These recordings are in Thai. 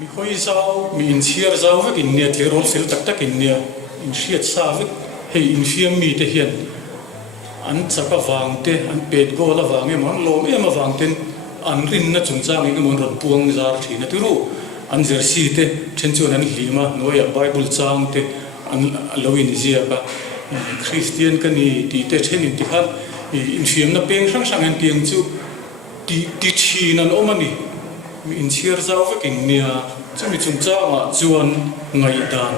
มีหอยเจ้ามีอินเชียร์เจ้าวิกินเนี่ยที่รถสิลตักตักอินเนี่ยอินเชียร์ซาวิกให้อินเฟียมมีเทียนอันสักวางเตอันเป็ดโกละวางเงี้ยมันโลมมาวางเตนอันรินน่ะจุนจ้างเงี้ยมันรถพวงจาร์ทีนะที่รู้อันเจอร์ซีเตเช่นชวนอันลีมาโน้ยไบเบิลจ้างเตอันลวินเจียกะคริสเตียนกันนี่ตีเตเช่นอินทิฮันอินเฟียมน่ะเพียงสังเพียงจูตีชีนั่นโอมันนี่มีอินเชียร์เจ้าวิกินเนี่ยจะมีจุนจ้างอ่ะจวนไงดาน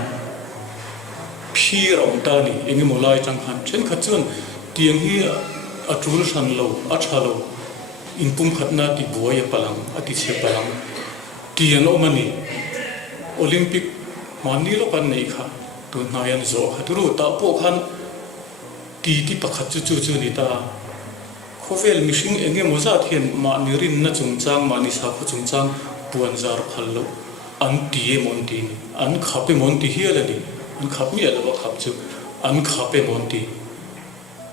พี่เราตานี่เองมุลายจังหันเช่นขัดจวนเตียงที่อัตรุลชันโลอัชฮาโลอินปุ่มขัดนาติบัวยพลังอติเชพลังเตียงโอมันนี่โอลิมปิกมันนี่โลกันไหนค่ะตัวนายันโซขัดรู้ตาพวกขันตีที่ประคัดจู่นี่ตาเขาเวลมิชิงเองมุซาเทียนมานิรินน่ะจงจางมานิสาขุจงจางปวนจาร์พัลโลอันตีมอนตีนี่อันขับไปมอนตีเฮียเลยนี่อันขับมีอะไรวะขับจู่อันขับไปมอนตี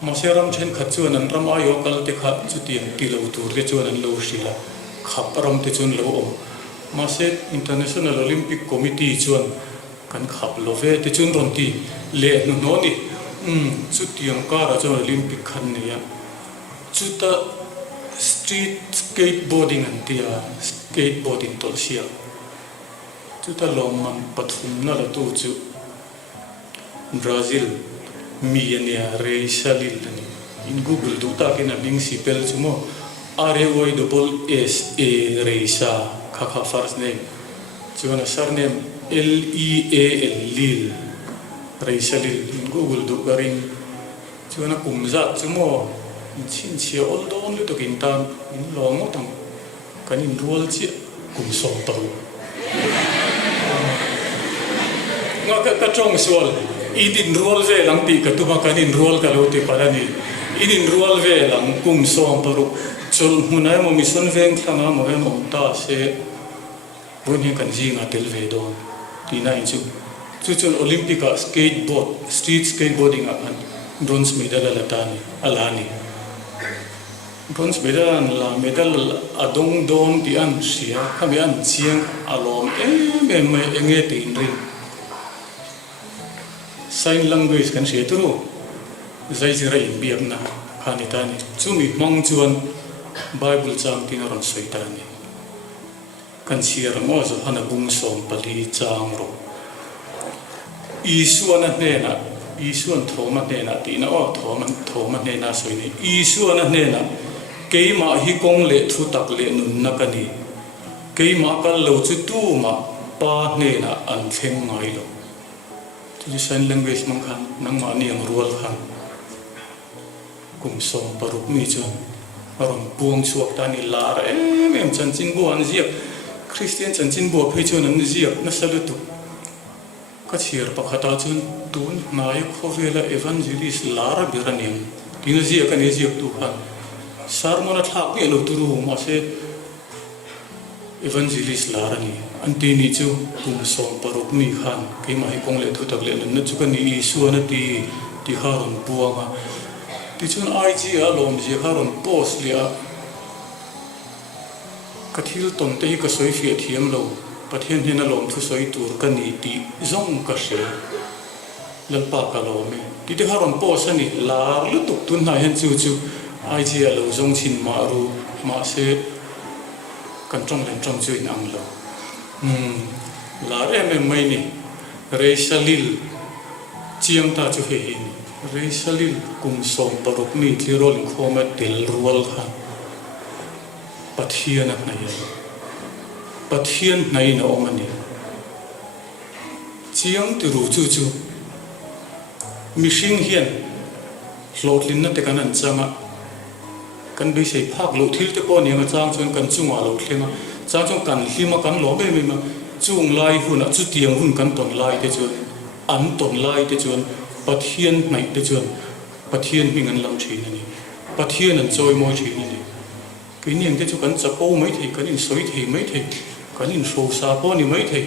มาเสรำเช่นขัดจวนนั้นรำอายุกัลเตขัดจุดที่ตีเลวตูร์เกจวนนั้นเลวสิละขับรำเตจวนเลวมาเสอินเตอร์เนชั่นแนลโอลิมปิกคอมมิตี้จวนกันขับโลเวเตจวนรอนตีเล่นโน่นนี่จุดที่ยังการะจวนโอลิมปิกขันเนี่ยจุดสตรีทสเกตบอร์ดิ้งอันที่สเกตบอร์ดิ้งตัวเชียจุดลมมันปฐุมนั่นแหละตัวจุดบราซิลมีเนี่ยเรซาลิลนี่อินกูเกิลดูตากินาบิงสิเปลจุโมอาร์เอวอยดับเบิลเอสเอเรซาข้าฟาร์สเนมจุกันสาร์เนมเอลอีเอเอลลิลเรซาลิลอินกูเกิลดูการินจุกันกุมจัดจุโมชินเชียอลดอนลุตกินตามอินลองตังกันอินรัวลจีกุมส่งตรูงั้นก็จงสวลอีดินรัวลเวลังปีกตุมากันอินรัวลกันโลติปารานีอีดินรัวลเวลังกุมส่งตรูจนมุนัยมมิสันเวงทั้งอ่ะมเวงอมตาเสบุญยังกันจีงาเทลเวดอนที่นั่นจุดโอลิมปิกสเกตบอร์ดสตรีทสเกตบอร์ดิ้งอ่ะมันบรอนซ์เมดัลละตานีอัลานีบรอนซ์เมดัลละเมดัลอดงโดนที่อันเสียข้ามีอันเชียงอารมณ์ไม่เองตีนรินsign language kan sia tu zai zira in biak na khani tani chumi mong chuan bible chang tin ron soi tani kan sia ramo zo hana bung som pali chang ro isuana ne na isuan thoma ne na ti na o thoma ne na soi ni isuana ne na keima hi kong le thu tak le nun na kani keima kal lo chu tu ma pa ne na an thleng ngai loที่ใช้ language มังคันนังมาเนียงรัวคันกุมส่งปรุกมีจนอารมณ์ปวงชวกตานิลาเอ็มจันจินบัวนี่เจียคริสเตียนจันจินบัวเพื่อชนนั้นเจียนัสลุตุก็เชียร์ปะขัดจนตูนนายขอเวลาเอวันเจลิสลาระบิรันยังที่นั่นเจียกันเจียตุขันสารมันทักเยลุตุรูมาเสเอวันเจลิสลาระนี่อันที่นี่จูกุมส่งปรุกมีขันใครมาให้กงเล่ทุตักเล่นนั่นจูกันนี่ส่วนนั้นที่ฮารุนบัวมาที่ชนไอจีอารมณ์ที่ฮารุนโพสเลียกทิลตนเตยก็สวยเฟียเทียมเราประเทศที่นั่นลมทุสวยตัวกันนี่ที่จงกษณะลัลปากลมที่ฮารุนโพสนี่ลาลุตุกตุนนายฮันจูไอจีอารมณ์จงชินมารูมาเสกันจงเล่นจงช่วยนังเราลาเอ็มไม่นี่เรซาลิลเจียงตาจุเหินเรซาลิลกุมส่งปรุกมีที่รอลิงโคมาเดลรัวลค่ะปัทเทียนไหนปัทเทียนไหนนะอมันนี่เจียงติรูจูมิชิงเฮียนโหลดลินนั่นแต่กันนั่นจังอ่ะกันไปใส่ภาคโหลดทิลตะก้อนยังจ้างจนกันจุงอ่ะโหลดเลยนะจ้าจงกันที่มากันหลอกไม่มาจุงไล่หุ่นอ่ะจุดเตียงหุ่นกันตนไล่เดจวนอันตนไล่เดจวนปัทเทียนไหนเดจวนปัทเทียนมีเงินลำชีนี่ปัทเทียนนั่นจอยมอยชีนี่กินยังเดจกันจะโป้ไม่ถึงกันอินสวยถึงไม่ถึงกันอินโซซาโป้นี่ไม่ถึง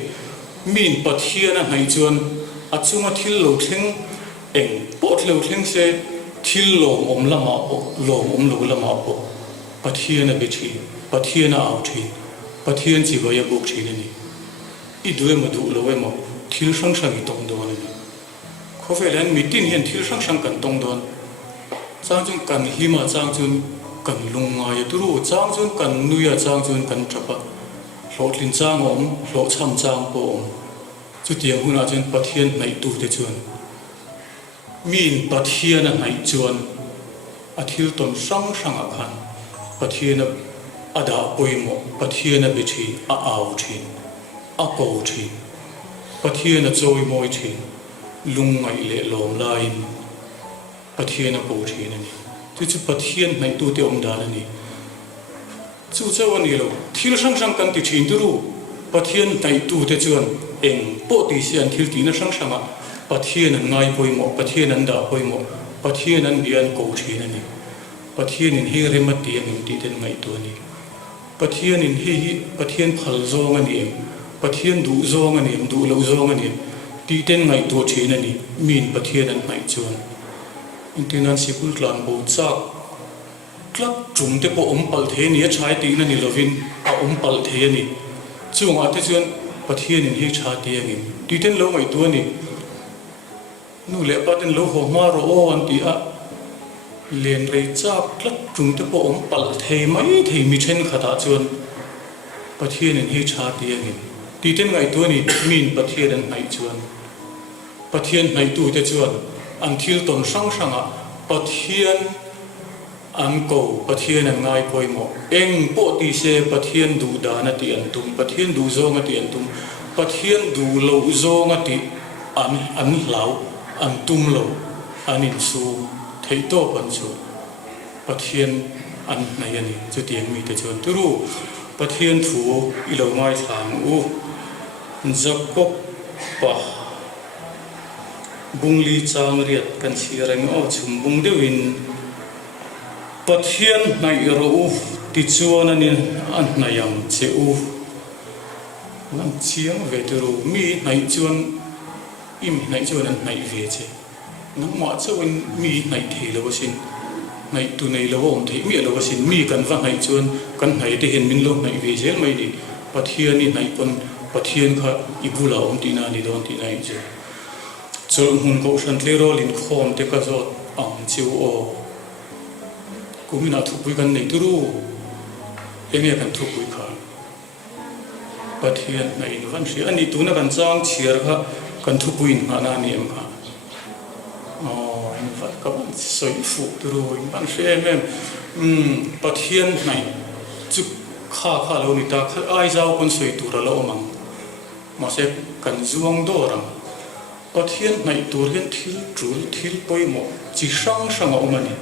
มีนปัทเทียนไหนจวนอัดจุมาทิลโลทิ้งเองปอดโลทิ้งเสทิลโลอมละมาโอโลอมโลละมาโอปัทเทียนน่ะไปทีปัทเทียนน่ะเอาทีปัทเทียนจีบอยาบุกทีนี่ อีด้วยมาดูเราเว้ยมั้งทิลช่างช่างอีตรงโดนนี่เขาเวลามีตินเห็นทิลช่างช่างกันตรงโดนจ้างจนกันหิมะจ้างจนกันลุงไงตัวรู้จ้างจนกันนุยจ้างจนกันจับโหลดลินจ้างอมโหลดช่ำจ้างปอมจุดเดียวหุ่นอาจจะปะเทียนในตู้เตจวนมีนปะเทียนในจวนอาทิตย์ต้นช่างช่างอาคารปะเทียนอาดาปุยโมปะเทียนบิชีอาอาวทีอาโกทีปะเทียนโจยโมยทีลุงไงเละลมลายปะเทียนโกทีนั่นนี่จุดปะเทียนในตู้เตียมดานั่นนี่จุดเจ้าวันนี้เราที่เราช่างช่างกันติดชินตัวรู้ปะเทียนในตู้เตจวนเองปกติเสียนที่ตีนั่นช่างช่างอ่ะปะเทียนนั้นไงปุยโมปะเทียนนั้นดาปุยโมปะเทียนนั้นเบียนโกทีนั่นนี่ปะเทียนนี้เรมัดเตียงตีเต็นไงตัวนี้ปะเทียนนี้ปะเทียนพัลโซงันเองปะเทียนดูโซงันเองดูเลวโซงันเองตีเต็นไงตัวทีนั่นนี่มีนปะเทียนนั้นไงจวนอินทินันสิคุลกลานบูจักกลับจุ่มเตปอมปัลเทนี่ใช้ตีนั่นนี่ลวินอมปัลเทนี่ช่วงอาทิตย์จวนปะเทียนนี้ใช้ตีอย่างนี้ตีเต็นเลวไงตัวนี่นู่นแหละปะเต็นเลวหัวมาโรโอวันตีอะเลียนเรจับกลับจุ่มเตปอมปัลเทไม่เทมิเช่นขดาจวนปะเทียนนี้ใช้ตีอย่างนี้ตีเต็นไงตัวนี่มีนปะเทียนนั้นไงจวนปะเทียนไงตัวเตจวนอันที่ต้นช่างช่างอ่ะปะเทียนอันเก่าปะเทียนง่ายพอยหมดเองปกติเสปะเทียนดูดานติอันตุมปะเทียนดูโซงติอันตุมปะเทียนดูโลโซงติอันเหลาอันตุมโลอันอินซูเทโตปันซูปะเทียนอันไหนอันนี้จุดเดียงมีแต่ชนตุรู้ปะเทียนถูอีโลง่ายทางอูจักกบปะบุงลีจางเรียดกันเชียร์งอชุมบุงเดวินปะเทียนในรูติจวนนี่อันนยังเจ้านั่นเชียงเวทรูมีในจวนอิมในจวนนั้นในเวเจนั่นหมอเจ้าวันมีในเทลวสินในตัวในละวงเทมีละวสินมีกันว่าในจวนกันไหนที่เห็นมินโลในเวเจไม่ดีปะเทียนนี่ในคนปะเทียนค่ะอิบุลาอมตีนานี่โดนตีนาเจจนหุ่นก็ฉันเลี้ยโรลินคอมเทกะจอดอ่างจิวโอกูมีนาทุกปุยกันในตัวรู้เองกันทุกปุยค่ะปะเทียนในวันเสียอันนี้ตัวนักการจ้างเชียร์ค่ะกันทุกปุยนานานี่เองค่ะอ๋ออินฟัดกับสวยฟุตัวรู้อินวันเสียเองปะเทียนในจุกข้าเรานี่ตาไอ้เจ้าคนสวยตัวเรามั่งมาเสกกันจวงโดรังปะเทียนในตัวเรียนทิลจูลทิลปอยหมดจีช่างช่างเอามันนี่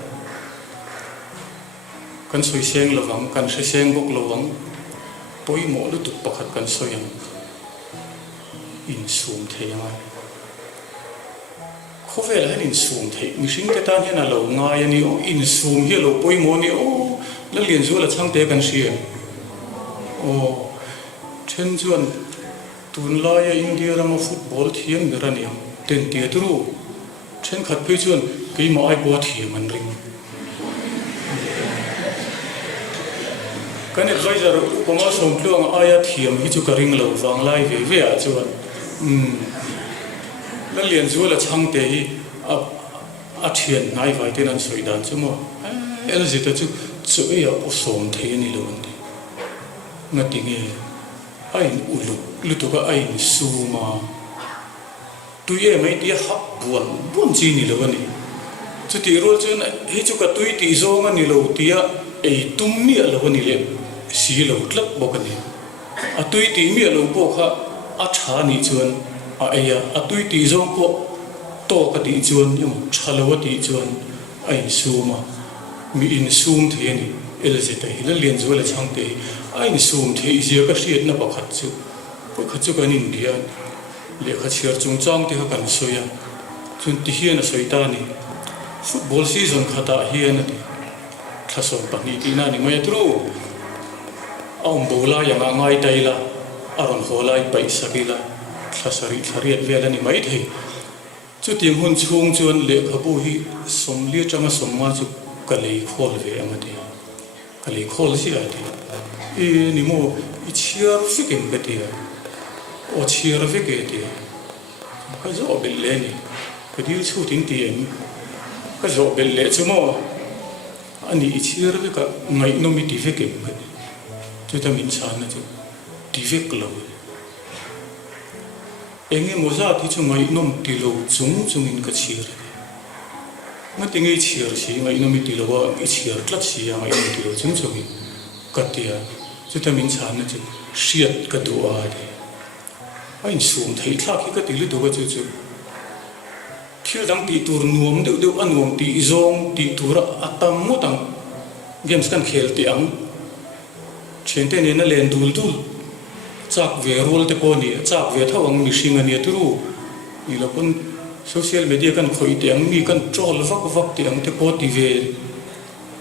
กันสวยเสียงระวังกันเสียงบกระวังปอยหมดแล้วตุกปะขัดกันสวยยังอินซูมเทียงไงเขาเวลาให้อินซูมเทียมิชิงแต่ตอนนี้น่ะเราง่ายนี่อินซูมเฮียเราปอยหมดนี่โอ้แล้วเรียนรู้แล้วช่างเตะกันเสียโอ้เช่นส่วนตุนลายอินเดียเรามาฟุตบอลเทียมเดือนนี้เต็นเตียตรู้เช่นขัดไปชวนกี่หมอไอ้บัวเทียมันริงกันเนี่ยใครจะรู้ก็มาส่งเครื่องไอ้เทียมที่จุกริงเราฟังไล่เวียชวนแล้วเรียนรู้แล้วช่างเตะอาเทียนนายไว้ที่นั่นสวยดันชั่วโมงเอลสิตจุสวยอ่ะผสมเทียนี่เลยงั้นติงเอไอ้อุลุตุก็ไอ้ซูมาตุยไม่ตีหักบวนจีนี่เลยวันนี้จุดที่รู้จักนะเฮ้ยจุกตุยตีโซงันนี่เราตีอะไอ้ตุ้มมีอะไรวันนี้เลยสีเราคลับบอกกันนี่อะตุยตีมีอะไรบอกค่ะอาชานี่ชวนไอ้ยาอะตุยตีโซก็โตกันตีชวนยังชาลวตีชวนไอ้ซูมามีอินซูมเทียนี่เอลเซตแล้วเรียนรู้แล้วช่างเตะไอ้ซูมเทียเสียก็เสียนับขัดจูก็ขัดจูกันอินเดียเลี้ยขัดเชียร์จงจ้างที่เขากันสวยจนที่เฮียนสวยตานี่ฟุตบอลซีซั่นขัดเฮียนนี่ถ้าส่งปักนี่ที่นั่นนี่ไม่รู้เอาโบราณอย่างง่ายใจละอารมณ์โหลายไปสักละถ้าสริเรียดเวลานี่ไม่ได้จุดที่หุ่นช่วงจวนเลี้ยขบุยสมเลี้ยจังสมมาจุกะเลยโคลเวอมาดีกะเลยโคลสิอะไรนี่โมอิเชียร์ฟิกินกันดีโอ้ o chia ra về cái gì cái rõ bên lệ này cái điều chú tin tiền cái rõ bên lệ chứ mà anh ấy chia ra về cái ngày nó mới đi về cái gì chúng ta mình chán là chứ đi về cái lâu anh ấy mua ra thì chúng ngày nó đi lâu chúng in cái chia ra ngay tiếng ấy chia ra gì ngày nó mới đi lâu cái chia ra rất gì ngày nó đi lâu chúng in cái tiền chúng ta mình chán là chứ siết cái đồ à đấy anh xuống thấy khác khi cái tiếng đồ cái chứ khi đang đi tour nuông đều anh nuông đi zong đi tour atam một tang games kan khel tiang chen te ne na len dul chak ve rol te ko ni chak ve thawang mi hring ani turu ni lo pun social media kan khoi tiang mi kan troll vak tiang te ko ti ve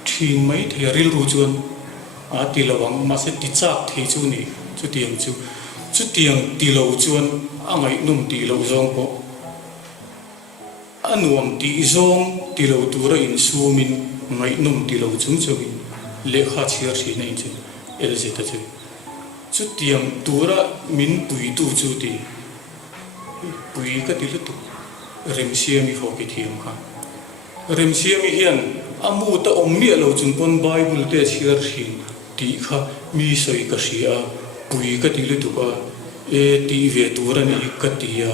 thing mai the ril ru chuan a ti lawang ma se ti chak thei chu ni chu tiang ti lo chuan angai num ti lo zong ko anuam ti zong ti lo tura in sumin ngai num ti lo chung lekha chiar thi nei chu el je ta chu tiang tura min pui tu chu ti pui ka ti lu tu rem siam mi ho ki thiam kha rem siam mi hian amu ta om mi lo chung pon bible te chiar thi ti kha mi soi ka sia pui ka ti lu tu ka e ti ve tura ni ka ti ya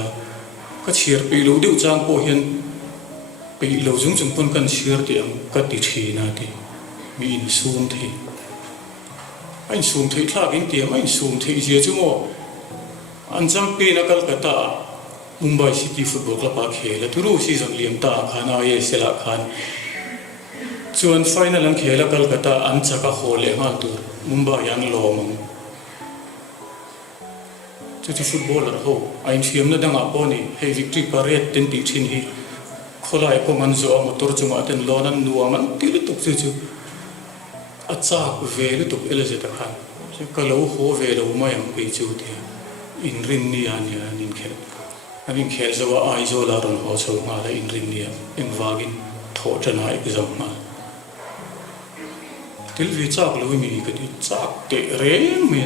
ka chiar pe lo deu chang po hian pe lo chung pon kan chiar ti ang ka ti thi na ti mi in sum thi anh sum thi thla in ti anh sum thi je chu mo an cham pe na Kolkata Mumbai City Football Club a khela turu season liam ta khana ye sela khan chuan final an khela Kolkata an chaka hole ma tur Mumbai an lomang chu footballer ho ain thiam na danga poni he victory parade ten ti thin hi kholai ko man zo motor chunga ten lonan nuaman ti tuk chu achak ve tuk elje ta khan kalo ho ve lo mayam pe chu ti in rin ni an ya nin khel anin khel zo ai zo la ron ho so ma la in rin ni in wagin tho chana exam ma til vi chak lo mi ka ti chak te re me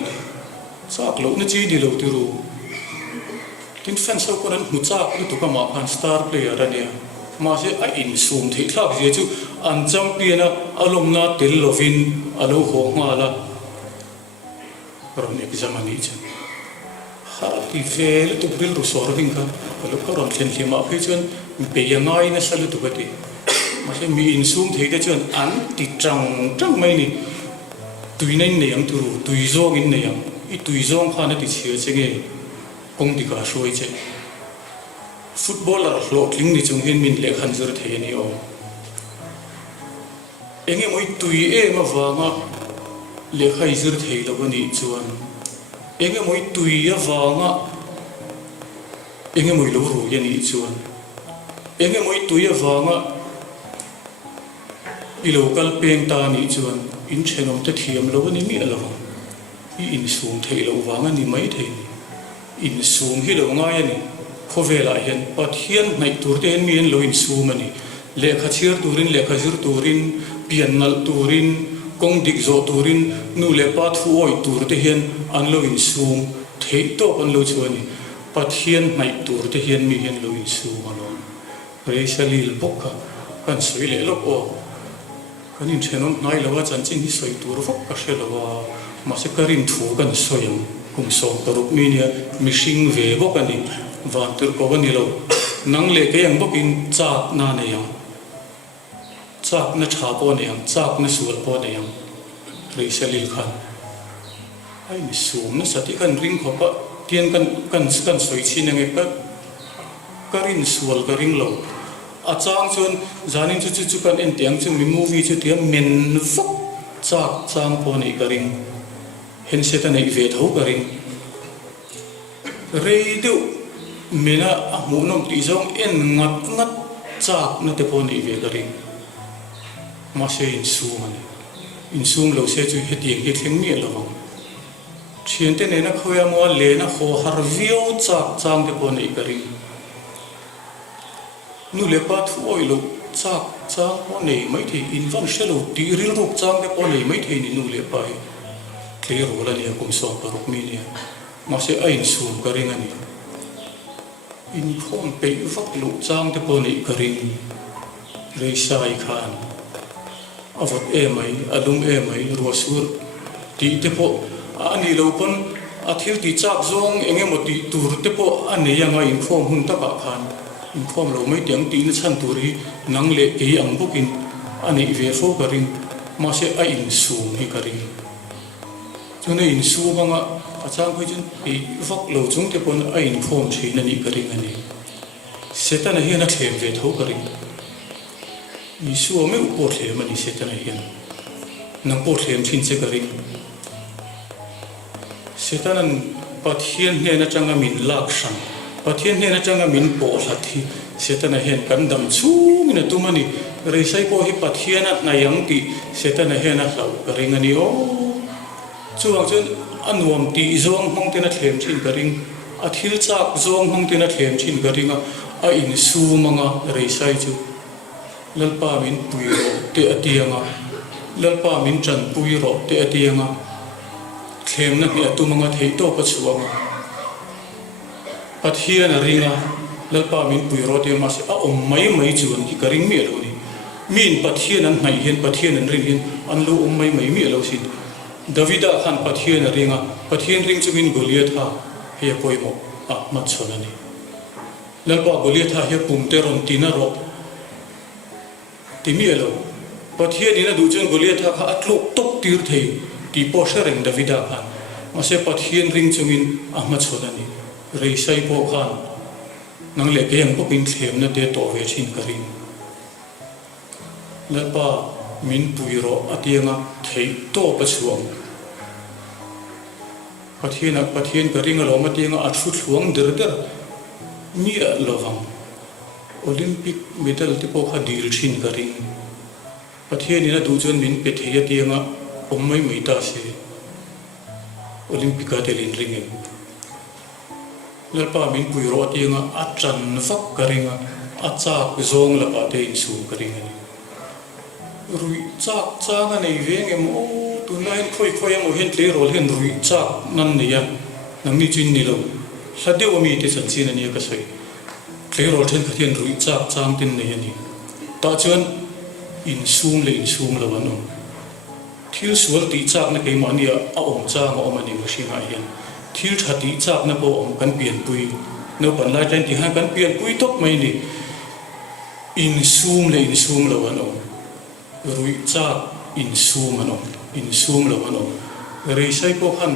chak lo na chi di lo ti ru tin fan so ko ran mu chak lu tu ka ma phan star player ania ma se a in sum thei thlak je chu an champion alom na tel lovin alo ho nga la ron exam ani chen ha ti vel tu bil ru sor ving ka alo ka ron chen hlima phe chen pe yangai na sal tu ka ti ma se mi in sum thei da chen an ti trang mai ni tui nei ne yang tu tui zong in ne yang i tui zong kha na ti chhe chenge kong ti ka shoi che footballer lo kling ni chung hin min le khan zur the ni o enge moi tui e ma wanga le khai zur thei lo ni chuan enge moi tui ya wanga enge moi lo ru ya ni chuan enge moi tui ya wanga i local peng ta ni chuan in chenom te thiam lo ni mi ala i in sum thei lo wanga ni mai thei in sum hi lo nga ya ni khovela hian pathian nai tur te mi en lo in sum ani lekha chir turin lekha zir turin piannal turin kong dik zo turin nu le pa thu oi tur te hian an lo in sum thei to an lo chuani pathian nai tur te hian mi hian lo in sum alo resalil bokka kan soi le lo o kanin chenon nai lawa chan chin hi soi tur vok ka shelawa ma se karin thu kan soyam kum som taruk mi nia mishing ve bok ani van tur ko ni lo nang le ke yang bok in chak na ne yang chak na tha po ne yang chak na sul po ne yang resalil khan ai ni sum na sati kan ring kho pa tian kan soi chin nge ka karin sul ka ring lo a chang chun zanin chu kan en tiang chu mi movie chu tiam men vok chang po nei ka ring hen seta nei ve tho ka ring re du mena amu nom ti zong en ngat chak na te po nei ve ka ring ma se in sum lo se chu hetiang hi thleng mi lo thian te ne na khoya mo le na kho har vio chang te po nei ka ring nu le pa thu oi lo chang po nei mai the in van shelo ti ril ruk chang te po nei mai the ni nu le pa hi clear wala ni kum so paruk mi ni มาเสียไอ้สูงกระริงอันนี้อินพร้อมไปฟักลุจ้างเทปนิกระริงเลยใส่ขานอวัดไหมอดุมไหมรัวสูรตีเทปอันนี้เราปนอาทิตย์ที่จับจงเองหมดที่ตูรเทปอันนี้ยังไงอินพร้อมหุ่นตะกะขานอินพร้อมเราไม่เตียงตีนชั้นตูรีนังเละกี่อังบุกินอันนี้เวฟกระริงมาเสียไอ้สูงที่กระริงจนไอ้สูงบางอ่ะอาจารย์คุยจนไอ้ฟักเราจงเทปนไอ้พร้อมใช้นั่นนี่กระริงอันนี้เสร็จแล้วเนี่ยนักเทมเวทกระริงมีสูงไม่อุปโภคมันนี่เสร็จแล้วเนี่ยนังอุปโภคทิ้งเสกระริงเสร็จแล้วนั้นปะเทียนเนี่ยนักจังมินลักชันปะเทียนเนี่ยนักจังมินโปลัดที่เสร็จแล้วเนี่ยกันดำชูมินตัวมันนี่เรื่องใช้พอให้ปะเทียนนั้นนายยังตีเสร็จแล้วเนี่ยนักเรากระริงอันนี้โอ้ช่วงจนอันวมตีจงห้องเตนักเทมทิ้งกระริงอาทิตย์จากจงห้องเตนักเทมทิ้งกระริงอ่ะไอ้สูงมังอ่ะเรื่องใช้จูลัลปามินปุยโรเตอเตียงอ่ะลัลปามินจันปุยโรเตอเตียงอ่ะเทมนั่นเนี่ยตัวมังอ่ะเทโตปัจจุบันปัทเฮียนริงอ่ะลัลปามินปุยโรเตมาเสอ่ะไม่จวนที่กระริงเมียเรานี่มีนปัทเฮียนั้นไหนเห็นปัทเฮียนั้นริงเห็นอันลูไม่เมียเราสิดาวิดาขันปัทเฮียนริงอ่ะปัทเฮียนริงจะมินกุลียธาเฮียปอยโมอ่ะมัดชนนี่ลัลปากุลียธาเฮียปุ่มเตรอนตีนารอที่มีอะไรปัทเฮียนี่นะดูจนกุลียธาข้าอัตลุกตกตีร์เทยที่พอเชริงดาวิดาขันมาเสปัทเฮียนริงจะมินอ่ะมัดชนนี่เรย์ใช้พอขันนังเล็กยังพวกอินเทมนั่นเดตัวเวชินกริงแล้วป้ามินปุยโรอดียงอ่ะเทยโตปัจจุบันปัทเฮียนกริงเรามาเตียงอัดชุดหลวงเดือดมีอะไรบ้างโอลิมปิกเมดัลที่พวกเขาดีลชินกริงปัทเฮียนนี่นะดูจนมินเป็ดเฮียเตียงอ่ะผมไม่ตาเสียโอลิมปิกการเตลินริงเองแล้วป้ามินปุยโรอดียงอ่ะอัดจันฟักกริงอ่ะอัดจากจงละป้าเตอินสูกริงนี่รุยจากจ้างในเวงเอ็มโอ้ตัวนั้นค่อยยังเห็นเลยโรลเห็นรุยจากนั่นเนี่ยนั่งนี่จินนี่เราสัตย์เดียวมีที่สันซีนั่นเนี่ยก็ใช่เลยโรลเห็นเขาเห็นรุยจากจ้างตินเนี่ยนี่ตาจวนอินซูมเลยวันนู้นที่สวนตีจากนั่นเองมันเนี่ยเอาจ้างเอามันนี่ก็ใช่ไหมเห็นที่ชัดตีจากนั่นพอกันเปลี่ยนปุยนั่นปัญหาเรื่องที่ให้กันเปลี่ยนปุยตกไม่นี่อินซูมเลยวันนู้นรุยจากอินซูมแล้วมันเรื่องใช้พวกhan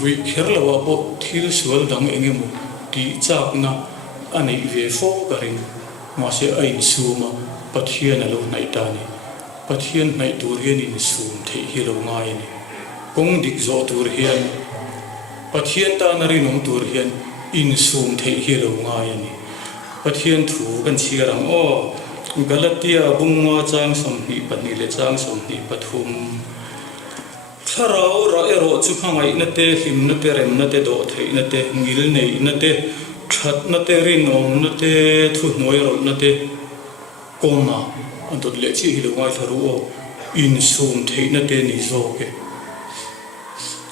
รุยเขรลว่าพวกที่สวนดังเองมั้งที่จากน่ะอันนี้เวฟกริงมาเสียอินซูมปัทเฮียนเราในตานี่ปัทเฮียนในตัวเฮียนอินซูมที่เฮเราง่ายนี่คงดิกโจตัวเฮียนปัทเฮียนตานรินงตัวเฮียนอินซูมที่เฮเราง่ายนี่ปัทเฮียนถูกันเชียรังอ้อกาลตียบุงมาจางสมหิปนิเลจางสมหิปทุมถ้าเราเอโรจุพังไงนั่นเตหิมนั่นเตเรมนั่นเตโดเทนั่นเตงิลเนยนั่นเตชัดนั่นเตรินอมนั่นเตทุนอยรถนั่นเตโกมาอันตุเลชีฮิลวายทารุอินซูมเทนั่นเตนิโซเก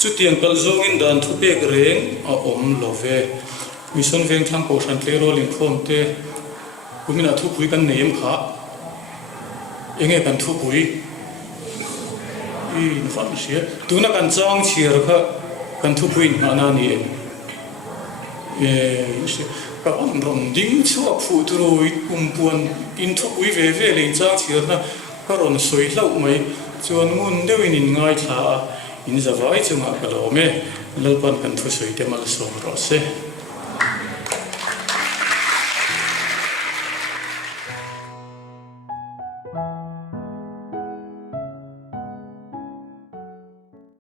จุดยังกัลโซงินดันทุเปกเร่งอมโลเวมิสันเวงทางโพชันเทโรลิงฟอมเตคุณมีน่าทุกคุยกันเนียมขายังไงกันทุกคุยอีนฟันเสียตัวนักการจ้างเชียร์ค่ะกันทุกคุยมานานี่กับอันรำดิ้งชอบฟูตรอยปวนอินทุกคุยเว่เลยจ้างเชียร์นะก็รอนสวยเล่าไหมจวนงุนเดวินินง่ายท่าอินจะไว้จังหวะกระโดดไหมแล้วปันกันทุกสวยเต็มมาลส่งรถเส